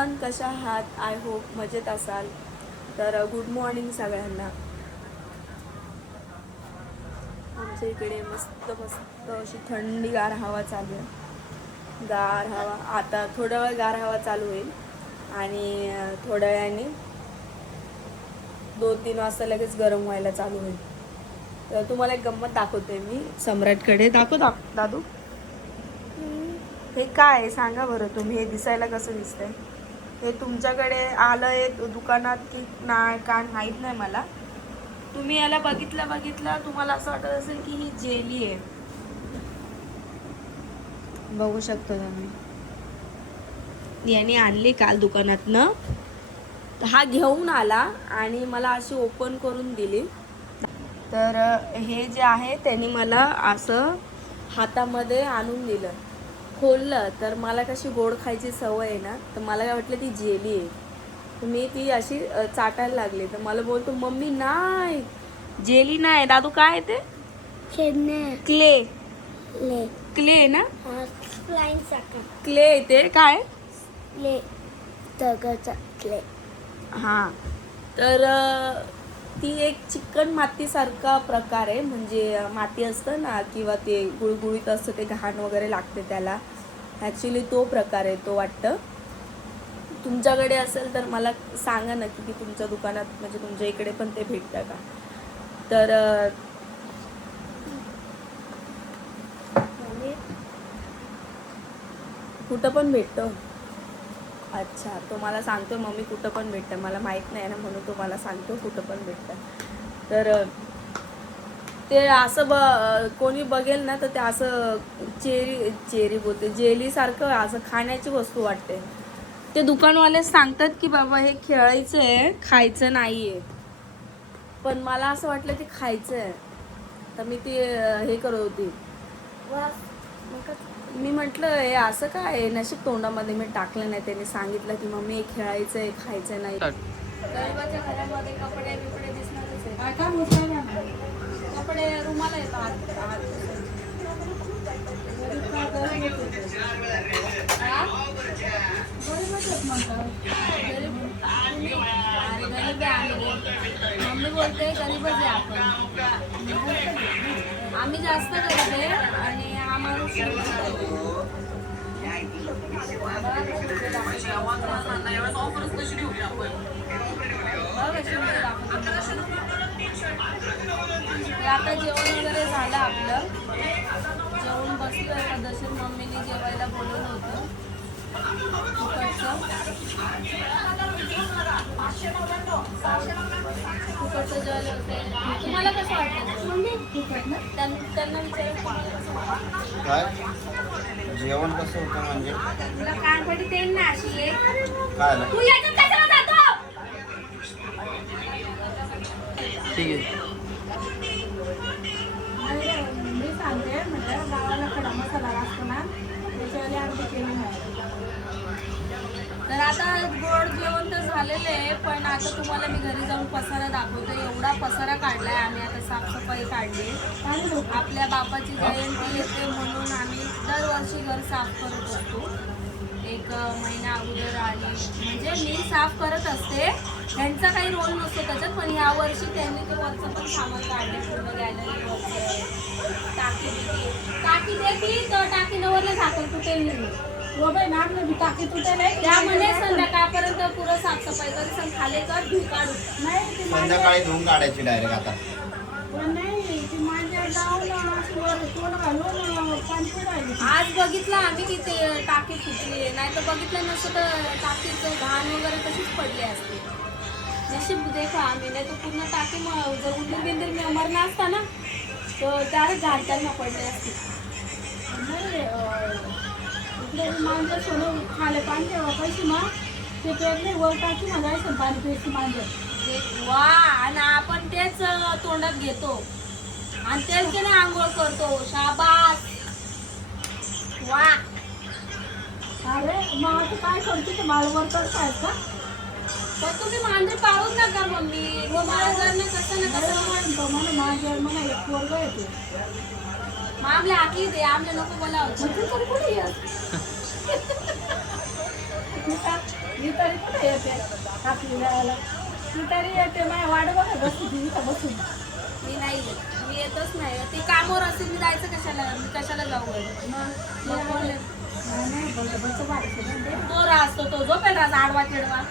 Everyone, कशा आहात? I hope मजेत असाल. तर गुड मॉर्निंग सगळ्यांना. आमच्या इकडे मस्त मस्त अशी थंडीगार हवा चालू आहे. गार हवा. आता थोड्या वेळ गार हवा चालू होईल आणि थोड्या वेळाने 2-3 वाजता लगेच गरम व्हायला चालू होईल. तर तुम्हाला एक गंमत दाखवते मी. सम्राटकडे दादू. हे काय सांगा बरं तुम्ही. हे दिसायला कसं दिसतंय? हे तुमच्याकडे आलंय दुकानात की नाही का माहीत नाही मला. तुम्ही याला बघितलं तुम्हाला असं वाटत असेल की ही जेली आहे. बघू शकतो तुम्ही. याने आणली काल दुकानातनं. हा घेऊन आला आणि मला अशी ओपन करून दिली. तर हे जे आहे त्यांनी मला असं हातामध्ये आणून दिलं. खोललं तर मला कशी गोड खायची सवय आहे ना, तर मला काय वाटलं ती जेली आहे. तर मी ती अशी चाटायला लागली. तर मला बोलतो मम्मी नाही जेली नाही. दादू काय आहे ते? क्ले. क्ले ना. क्ले ते काय? क्ले. हां. तर ती एक चिकन मातीसारखा प्रकार आहे. म्हणजे माती असतं ना किंवा ते गुळगुळीत असतं, ते घाण वगैरे लागते त्याला. ॲक्च्युली तो प्रकार आहे तो वाटतं. तुमच्याकडे असेल तर मला सांगा नक्की की तुमच्या दुकानात म्हणजे तुमच्या इकडे पण ते भेटतं का. तर कुठं पण भेटतं. अच्छा, तो मला सांगतो मम्मी कुठं पण भेटतं. मला माहीत नाही ना म्हणून तो मला सांगतो कुठं पण भेटतं. तर ते असं कोणी बघेल ना तर ते असं चेरी बोलते जेलीसारखं असं खाण्याची वस्तू वाटते. ते दुकानवाले सांगतात की बाबा हे खेळायचं आहे, खायचं नाही आहे. पण मला असं वाटलं की खायचं आहे. तर मी ते हे करत होती. मी म्हटलं हे असं काय नशीब तोंडामध्ये मी टाकलं नाही. त्याने सांगितलं की मम्मी हे खेळायचं आहे, खायचं नाही. गरीबाच्या घरामध्ये कपडे बिपडे दिसणारच आहे. कपडे रुमाला येतात. मम्मी बोलते गरीबच आहे आपण. आम्ही जास्त गरीब आहे आणि हा माणूस आता जेवण वगैरे झालं आपलं. जेवण बसलो पद्धतशीर. मम्मीने जेवायला बोलवलं होतं तिकडचं जेवायला होते. तुम्हाला कसं वाटतं? त्यांना काय जेवण कसं होतं म्हणजे तुला कानपडी देईन ना अशी एक. काय तू याच्यात कशाला जातो? ठीक आहे. मी सांगते म्हटलं गावाला खडा मसाला असतो ना त्याच्यावाली आमची केली नाही. तर आता गोड जेवण तर झालेलं आहे. पण आता तुम्हाला मी घरी जाऊन पसारा दाखवते. एवढा पसारा काढलाय आम्ही. आता साफसफाई काढली. आपल्या बापाची जयंती येते म्हणून आम्ही दरवर्षी घर साफ करत असतो. एक महिना अगोदर आणि म्हणजे मी साफ करत असते. ह्यांचा काही रोल नसतो त्याच्यात. पण ह्या वर्षी त्यांनी ते वरचं पण सामान काढले. पूर्ण गॅलरी वरचं टाकी दे की तर टाकी नवरला झाकण तुटेल टाकी तुटेल त्यामध्ये संध्याकाळपर्यंत पुरं साफसफाई करी. सण खाले कर धुई काढू. नाही संध्याकाळी धुवून काढायची डायरेक्ट आता. ती माझ्या आज बघितलं आम्ही की ते टाकी फुटली. नाही तर बघितलं नसतं तर टाकीचं घाण वगैरे तशीच पडली असते. नशीब देखा आम्ही. नाही तर पूर्ण टाकी जर उंदीर बिंदीर मी मरणं असता ना तर त्यावेळेस घालताना पडले असते. मांजर सोनं खाले पाणी ठेवा पैसे मग ते पेरले वर टाकी मग जायचं पाणी प्यायची मांजर. वा आणि आपण तेच तोंडात घेतो आणि तेच त्याने आंघोळ करतो. शाबास वा. अरे मग आता काय करते ते माळवर करतायत का? पण तुम्ही मांजर पाळूच नका मम्मी. तुम्हाला जर ना कसं ना कसं मला मांजर म्हणा एक पोरगा येते. मग आमले आखी दे. आमले नको बोलावं. मी तरी कुठे येते कापली जायला. ती तरी येते माझ्या वाट बघत बसली इथं बसून. मी नाही येत. मी येतच नाही. ती कामावर असेल मी जायचं कशाला, मी कशाला जाऊ घरी? मग कोण येत? नाही बरोबरचं बारीक आहे. तो असतो तो झोपेल राज आडवा चिडवा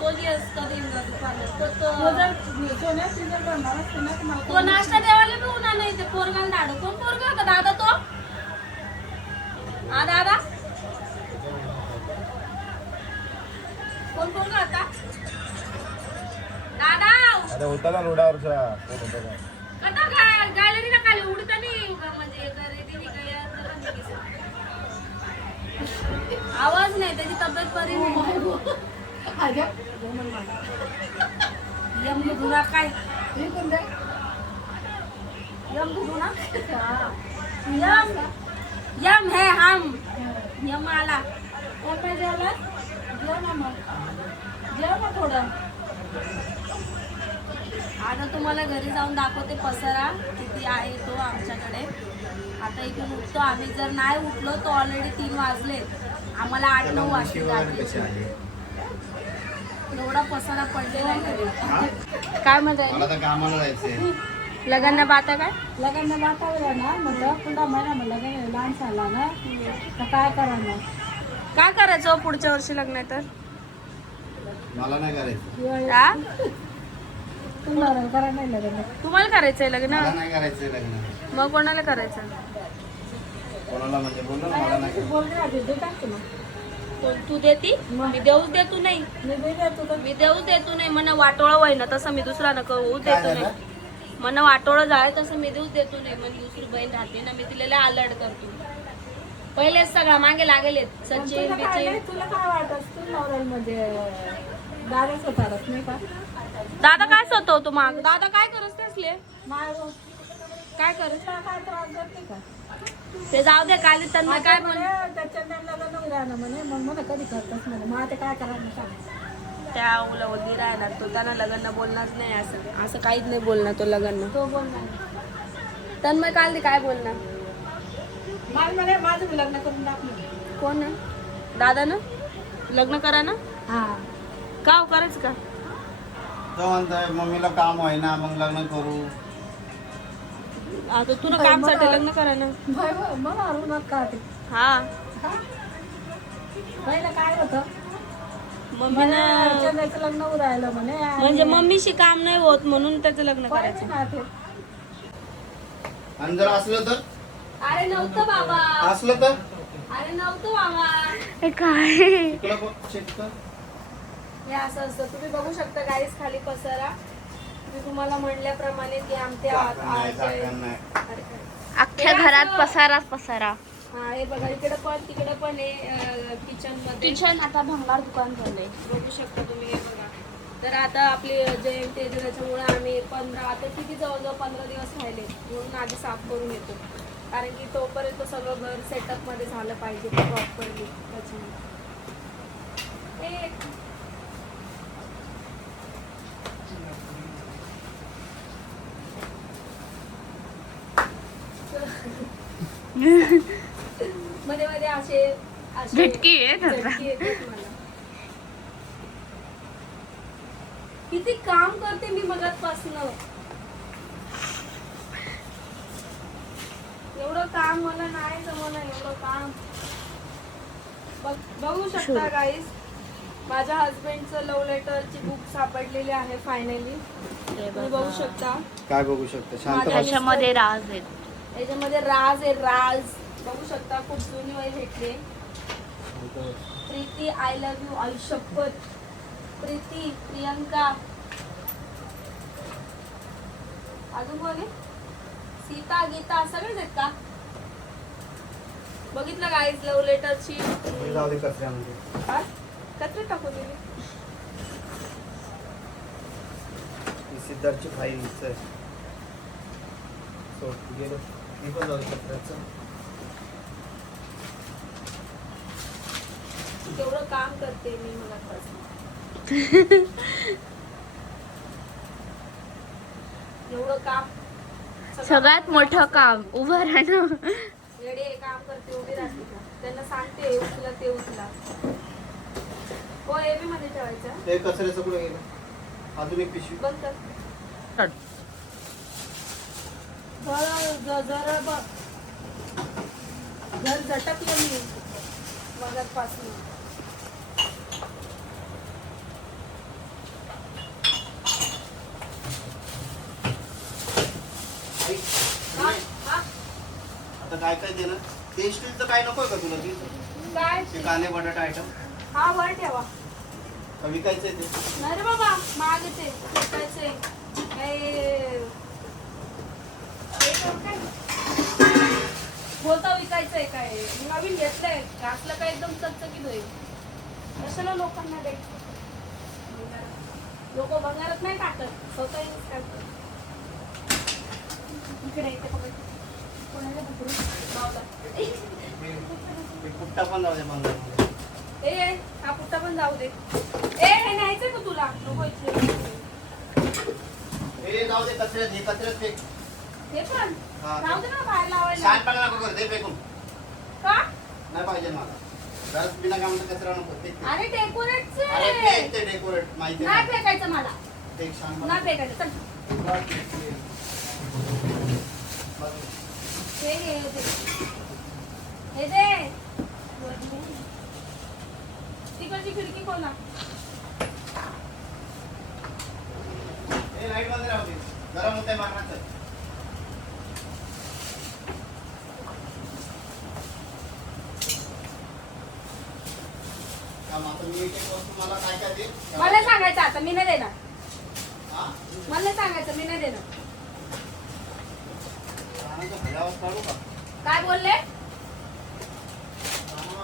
तो जी कधी येऊन जातो पाण्यात. तो जर सोन्या सिजन बनणार असते ना तर मला तो नाश्ता देवाला बी उन्हा नाही ते पोरगाला दाडो. कोण पोरगा का दादा तो? हा दादा कोण पोरगा आता? दादा अरे होता ना रोडावरचा कोण होता का? कथा काय गॅलरी ना खाली उडता नाही म्हणजे रेडी काय आवाज नाही त्याची तब्येत बरी नाही. यम धुरा काय यम धुरा यम यम है हम यम आला. काय जेवला जेव ना मग जेव ना थोडं. आता तुम्हाला घरी जाऊन दाखवते पसारा किती आहे तो आमच्याकडे. आता इथून उठतो आम्ही. जर नाही उठलो तर ऑलरेडी 3 वाजले. आम्हाला 8-9 वाजले कशी आली? एवढा पसारा पडलेला आहे घरी. काय म्हणताय मला तर कामाला जायचंय. लग्न बाता काय लग्न वातावरण ना म्हटलं पुढा महिना म्हणलं लग्न लहान झाला ना तर काय करा ना. काय करायचं पुढच्या वर्षी लग्न आहे तर? मला नाही करायचं. दिवाळी हा? तुम्हाला करा नाही लग्न. तुम्हाला करायचंय लग्न? मला नाही करायचंय लग्न. मग कोणाला करायचं? कोणाला म्हणजे बोललो ना मला नाही करायचं. बोलले आधी ते टाकते ना. तू देती? मी देऊच देतो नाही. मी दिले तुझं मी देऊच देतो नाही. म्हणा वाटोळं व्हाय ना तसं मी दुसरा नको होऊच काय देतो झालं? नाही. म्हणा वाटोळं जाय तसं मी देऊच देतो नाही. म्हणजे दुसरी बहीण राहते ना मी तिला अलर्ट करतो. पहिलेच सगळा मागे लागेल सचिन तुला काय बिचिन. नाही, तुला काय वाटत तू नवऱ्याला म्हणजे दादाच होतारच नाही का दादा काय स्वतःवतो माग? दादा काय करत ते असले? माय काय करत? तुला काय त्रास देते का ते जाऊ दे. काल त्यांना काय म्हण त्याच्या लग्न राहणं म्हणे मग मला कधी करतच म्हणे मग आता काय करायला सांग. त्या उलवली राहणार तो. त्यांना लग्न बोलणारच नाही. असं असं काहीच नाही बोलणार तो लग्न. तो बोलणार तन्मय काल ते काय बोलणार? मला म्हणे माझं बी लग्न करून टाकलं. कोण आहे? दादा ना लग्न करा ना. हा का हो, करायचं का? तो म्हणतोय मम्मीला काम होय ना मग लग्न करू. आता तुला काम साठी लग्न करा ना. भाई मला अरू नका ते हा पहिलं काय होतं मम्मीनं चंद्राचं लग्न उरायलं म्हणे म्हणजे मम्मीशी काम नाही होत म्हणून त्याचं लग्न करायचं. ना ते आणि जर असलं तर अरे नव्हतं बाबा. असलं तर अरे नव्हतं बाबा. काय तुला चेक कर. हे असं असतं. तुम्ही बघू शकता गाईस खाली पसारा. मी तुम्हाला म्हणल्याप्रमाणे ते आमच्या झाकण नाही. अख्ख्या घरात पसाराच पसारा. हा हे बघा इकडे पण तिकडे पण आहे किचन मध्ये. किचन आता भंगार दुकान झालंय. बघू शकता तुम्ही. हे बघा तर आता आपली जयंती आहे त्याच्यामुळे आम्ही 15 आता किती जवळजवळ 15 दिवस राहिले म्हणून आधी साफ करून येतो. कारण की तोपर्यंत सगळं घर सेटअप मध्ये झालं पाहिजे प्रॉपरली. त्याच्यामुळे मध्ये मध्ये असे झटकी येतात मला. किती काम करते मी मगाचपासून. एवढं काम मला नाही जमलं. एवढं काम बघू शकता गाईस. माझ्या हस्बंडचं लव्ह लेटरची बुक सापडलेली आहे फायनली. तुम्ही बघू शकता. काय बघू शकतो शांत बस. त्याच्यामध्ये राज आहे. याच्यामध्ये राज आहे. राज बघू शकता. खूप जुनी वय भेटले. Preeti I love you. आई शपथ. प्रीती प्रियंका अजून कोणी सीता गीता सगळेच आहेत का? बघितलं गाईज लव्ह लेटरची. जाऊ दे कचऱ्यामध्ये. काय कचरे टाकू दिली. सिद्धार्थची फाईल गेलो. मी पण जाऊ दे कचऱ्याचं. तेवढं काम करते मी मला एवढं काम सगळ्यात मोठं काम उभं राहणं. येडे काम करते उभी राहते का? त्यांना सांगते उचला ते उचला. हो एबी मध्ये ठेवायचं. ते कचऱ्याचं कुठे गेलं? अजून एक पिशवी. बंद कर. घर झटकलं मी मगाचपासून. आई, हा, हा. आता काय काय देणार? ते स्टीलचं काय नकोय का तुला ती? काय ते कांदे बटाटा आयटम हा वर ठेवा. का विकायचंय ते? नाही रे बाबा महाग आहे ते विकायचंय. काय हे काय बोलता विकायचंय काय? मी नवीन घेतलंय घातलं काय एकदम चकचकीत होईल. कशाला लोकांना द्यायचं? लोक बघारच नाही टाकत स्वतः यूज करतात. इकडे येते बघा. कोणाला पकडू? बावला. ते कुट्टा पण जाऊ दे बंगाल. ए हा कुठं पण जाऊ दे. हे न्यायचंय का तुला? नको इथे. ए जाऊ दे कचऱ्यात, हे कचऱ्यात फेक. हे पण हा. राहू दे ना बाहेर लावायला. शहाणपणा नको कर, दे फेकून. का? नाही पाहिजे मला. घरात बिना कामाचा कचरा नको. फेक ते. अरे डेकोरेटचं अरे आहे. फेक ते डेकोरेट माहिती नाही आहे. फेकायचं मला. फेक शहाणपणा. नाही फेकायचं. चल. हे घे, हे दे. हे दे. तिकडची खिडकी खोला. ए लाईट बंद राहू दे. गरम होतंय मारण्याचं. काम आता मी एक एक वस्तू मला काय काय दे. मला सांगायचं आता मी नाही देणार. हा? मला नाही सांगायचं मी नाही देणार. रानाचं भल्यावास काढू का? काय बोलले?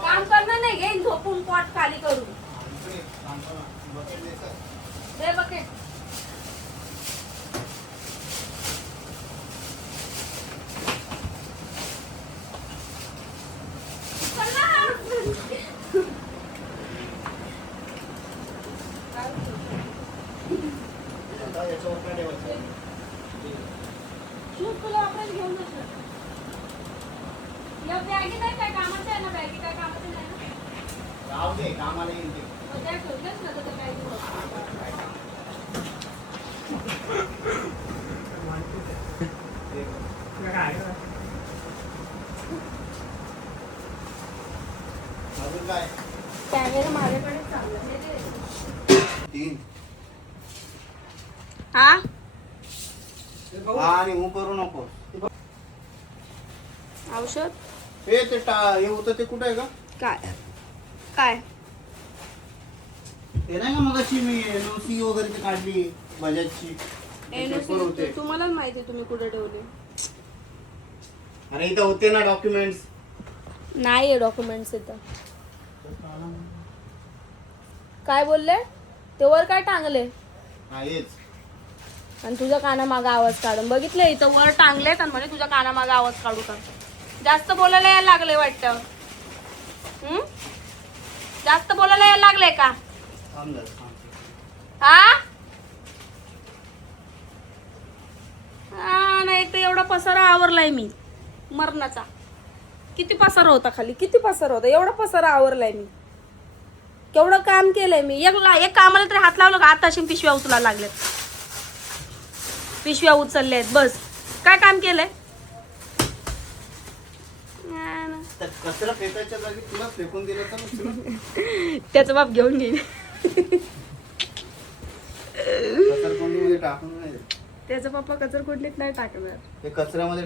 काम करणं नाही घेईन झोपून पोट खाली करून. इकडे सांगतो ना. बकेट दे सर. दे बकेट. चल ना. आता याच्यावर काय ठेवायचं? शूज तुला वापरायला घेऊन जातो. या बॅगी नाही काय कामाचं आहे ना? बॅगी काय कामाचं नाही ना? राहू दे कामाला येईल ते. मग त्या ठेवल्याच ना तर बॅगी. अजून काय? कॅमेरा माझ्याकडे चालला. हे दे. 3. हा आणि हू करू नको. औषध हे ते हे होतं ते कुठं आहे का? काय काय ते नाही का मगाशी मी एनओसी वगैरे ते काढली बजाजची. ते पेपर होते. तुम्हाला माहिती तुम्ही कुठे ठेवले? अरे इथं होते ना डॉक्युमेंट्स. नाही आहे डॉक्युमेंट्स इथं. काय बोलले? ते वर काय टांगले? हा हेच. आणि तुझ्या कानामागं आवाज काढून बघितले इथं वर टांगलेत आणि म्हणे तुझ्या कानामागं आवाज काढू का? जास्त बोलायला यायला लागले वाटतं. जास्त बोलायला यायला लागले का? थांब जरा, थांब. हा नाही तर एवढा पसारा आवरलाय मी मरणाचा. किती पसारा होता खाली? किती पसारा होता? एवढा पसारा आवरलाय मी. केवढं काम केलंय मी. एक कामाला तरी हात लावलं का? आता अशी पिशव्या उचलायला लागल्यात. पिशव्या उचलल्या आहेत बस. काय काम केलंय? त्या कचरा फेकायच्या जागी तुला फेकून दिलं तर मग तुला त्याचा बाप घेऊन गेले. कचरकोंडीमध्ये टाकून नाही देत. त्याचा पप्पा कचरकुंडीत नाही टाकणार. ते कचऱ्यामध्ये